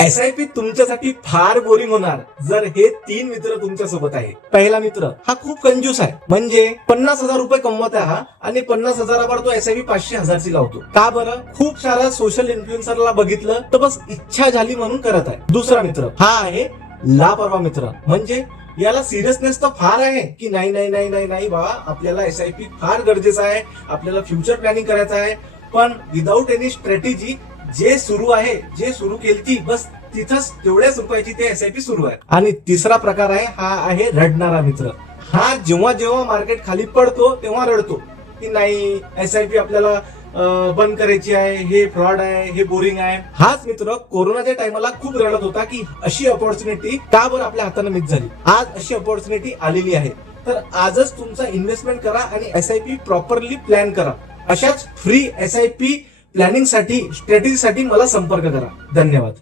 SIP तुमच्यासाठी फार boring होणार जर हे 3 मित्र तुमच्या सोबत आहे. पहिला मित्र हा खूप कंजूस आहे, म्हणजे 50,000 रुपये कमवत आहे हा आणि 50,000वर तो SIP 500,000ची लावतो. का बरं? खूप सारा सोशल इन्फ्लुएन्सरला बघितलं तर बस इच्छा झाली म्हणून करत आहे. दुसरा मित्र हा आहे लापरवा मित्र, म्हणजे याला सिरियसनेस तर फार आहे की नाही नाही नाही नाही नाही बाबा, आपल्याला SIP फार गरजेचं आहे, आपल्याला फ्युचर प्लॅनिंग करायचं आहे, पण विदाऊट एनी स्ट्रॅटेजी जे सुरू आहे, जे सुरू केली बस तिथंच तेवढ्याच रुपयाची ते SIP सुरू आहे. आणि तिसरा प्रकार आहे हा आहे रडणारा मित्र. हा जेव्हा जेव्हा मार्केट खाली पडतो तेव्हा रडतो की नाही SIP आपल्याला बंद करायची आहे, हे फ्रॉड आहे, हे बोरिंग आहे. हाच मित्र कोरोनाच्या टाइमला खूप रडत होता की अशी अपॉर्च्युनिटी का बरं आपल्या हाताने मिस झाली. आज अशी अपॉर्च्युनिटी आलेली आहे, तर आजच तुमचा इन्व्हेस्टमेंट करा आणि SIP प्रॉपरली प्लॅन करा. अशाच फ्री SIP प्लॅनिंग साठी, स्ट्रॅटेजी साठी मला संपर्क करा. धन्यवाद.